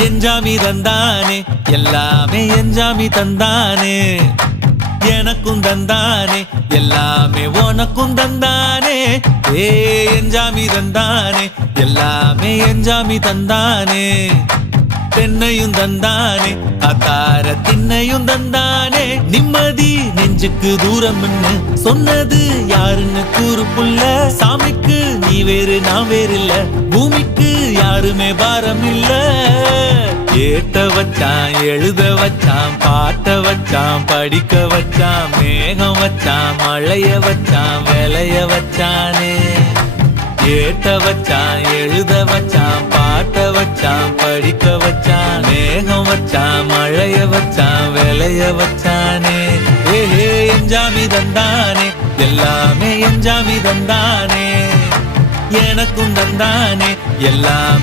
எஞ்சாமி தந்தானே எல்லாமே எஞ்சாமி தந்தானே எனக்கும் தந்தானே எல்லாமே உனக்கும் தந்தானே ஏ எஞ்சாமி தந்தானே எல்லாமே எஞ்சாமி தந்தானே தென்னையும் தந்தானே அத்தார திண்ணையும் தந்தானே நிம்மதி நெஞ்சுக்கு தூரம் சொன்னது யாருன்னு கூறு புள்ள சாமிக்கு நீ வேறு நான் வேறு இல்ல பூமிக்கு யாருமே பாரம் இல்ல ஏத்த வச்சான் எழுத வச்சான் பாட்ட வச்சான் படிக்க வச்சான் மேகம் வச்சான் மழைய வச்சான் விளைய வச்சானே ஏத்த வச்சான் எழுத வச்சான் பாட்ட வச்சான் படிக்க வச்சான் மேகம் வச்சான் மழைய வச்சான் விளைய வச்சானே ஏஹே எஞ்சாமி தந்தானே எல்லாமே எஞ்சாமி தந்தானே எனக்கும் தந்தானே எல்லாம்